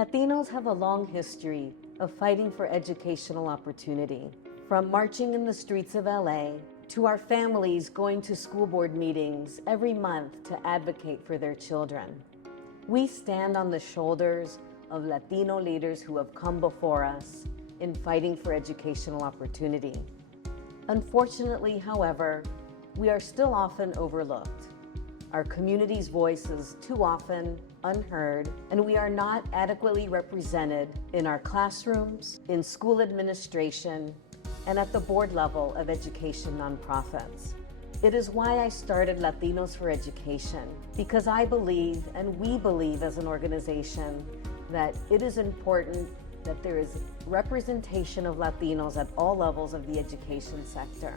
Latinos have a long history of fighting for educational opportunity. From marching in the streets of LA to our families going to school board meetings every month to advocate for their children. We stand on the shoulders of Latino leaders who have come before us in fighting for educational opportunity. Unfortunately, however, we are still often overlooked. Our community's voice is too often unheard, and we are not adequately represented in our classrooms, in school administration, and at the board level of education nonprofits. It is why I started Latinos for Education, because I believe, and we believe as an organization, that it is important that there is representation of Latinos at all levels of the education sector.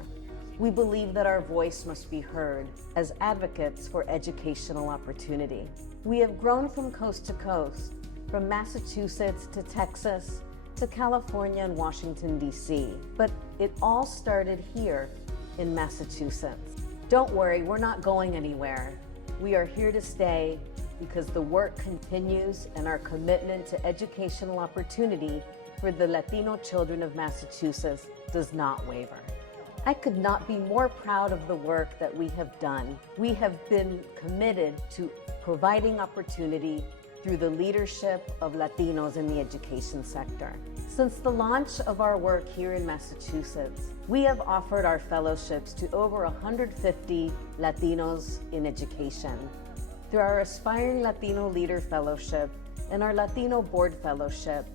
We believe that our voice must be heard as advocates for educational opportunity. We have grown from coast to coast, from Massachusetts to Texas to California and Washington, D.C. But it all started here in Massachusetts. Don't worry, we're not going anywhere. We are here to stay because the work continues and our commitment to educational opportunity for the Latino children of Massachusetts does not waver. I could not be more proud of the work that we have done. We have been committed to providing opportunity through the leadership of Latinos in the education sector. Since the launch of our work here in Massachusetts, we have offered our fellowships to over 150 Latinos in education. Through our Aspiring Latino Leader Fellowship and our Latino Board Fellowship,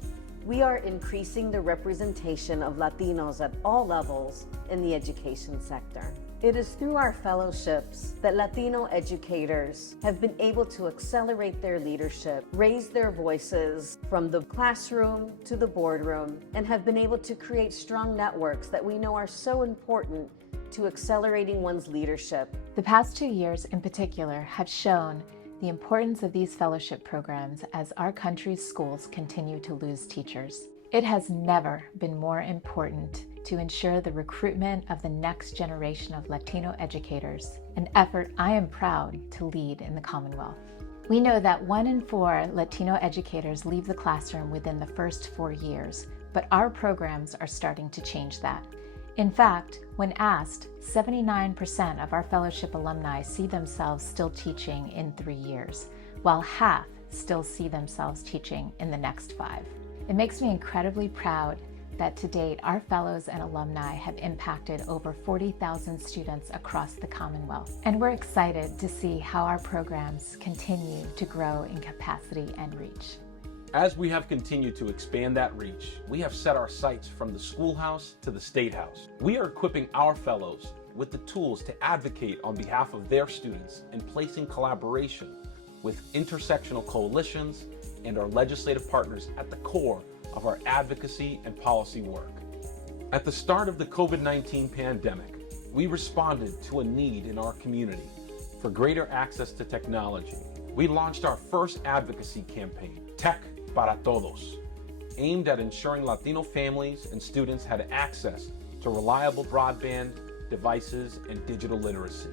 we are increasing the representation of Latinos at all levels in the education sector. It is through our fellowships that Latino educators have been able to accelerate their leadership, raise their voices from the classroom to the boardroom, and have been able to create strong networks that we know are so important to accelerating one's leadership. The past 2 years in particular have shown the importance of these fellowship programs as our country's schools continue to lose teachers. It has never been more important to ensure the recruitment of the next generation of Latino educators, an effort I am proud to lead in the Commonwealth. We know that 1 in 4 Latino educators leave the classroom within the first 4 years, but our programs are starting to change that. In fact, when asked, 79% of our fellowship alumni see themselves still teaching in 3 years, while half still see themselves teaching in the next 5. It makes me incredibly proud that to date, our fellows and alumni have impacted over 40,000 students across the Commonwealth. And we're excited to see how our programs continue to grow in capacity and reach. As we have continued to expand that reach, we have set our sights from the schoolhouse to the State House. We are equipping our fellows with the tools to advocate on behalf of their students and placing collaboration with intersectional coalitions and our legislative partners at the core of our advocacy and policy work. At the start of the COVID-19 pandemic, we responded to a need in our community for greater access to technology. We launched our first advocacy campaign, Tech para Todos, aimed at ensuring Latino families and students had access to reliable broadband, devices, and digital literacy.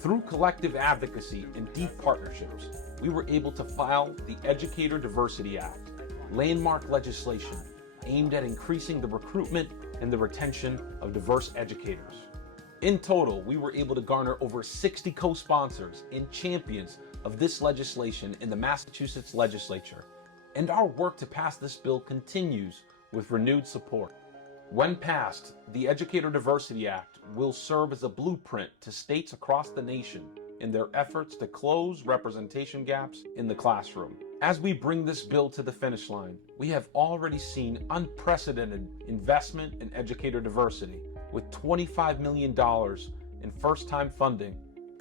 Through collective advocacy and deep partnerships, we were able to file the Educator Diversity Act, landmark legislation aimed at increasing the recruitment and the retention of diverse educators. In total, we were able to garner over 60 co-sponsors and champions of this legislation in the Massachusetts legislature, and our work to pass this bill continues with renewed support. When passed, the Educator Diversity Act will serve as a blueprint to states across the nation in their efforts to close representation gaps in the classroom. As we bring this bill to the finish line, we have already seen unprecedented investment in educator diversity, with $25 million in first-time funding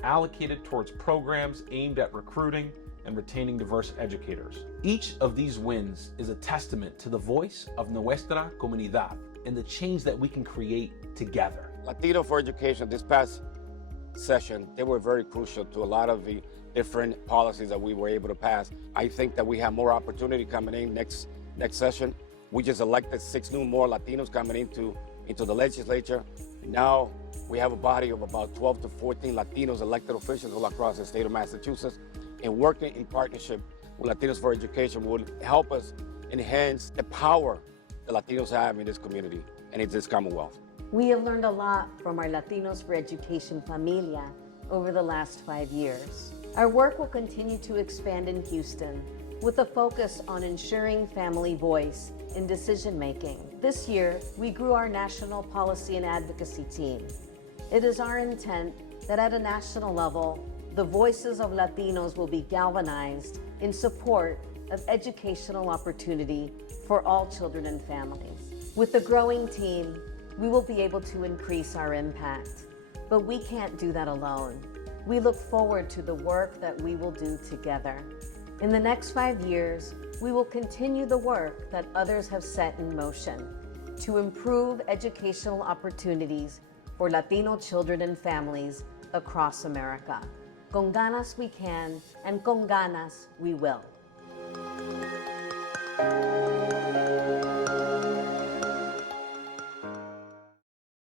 allocated towards programs aimed at recruiting and retaining diverse educators. Each of these wins is a testament to the voice of nuestra comunidad and the change that we can create together. Latino for Education, this past session, they were very crucial to a lot of the different policies that we were able to pass. I think that we have more opportunity coming in next session. We just elected 6 new more Latinos coming into the legislature. Now we have a body of about 12 to 14 Latinos elected officials all across the state of Massachusetts, and working in partnership Latinos for Education will help us enhance the power that Latinos have in this community and in this Commonwealth. We have learned a lot from our Latinos for Education familia over the last 5 years. Our work will continue to expand in Houston with a focus on ensuring family voice in decision-making. This year, we grew our national policy and advocacy team. It is our intent that at a national level, the voices of Latinos will be galvanized in support of educational opportunity for all children and families. With the growing team, we will be able to increase our impact, but we can't do that alone. We look forward to the work that we will do together. In the next 5 years, we will continue the work that others have set in motion to improve educational opportunities for Latino children and families across America. Con ganas we can, and con ganas we will.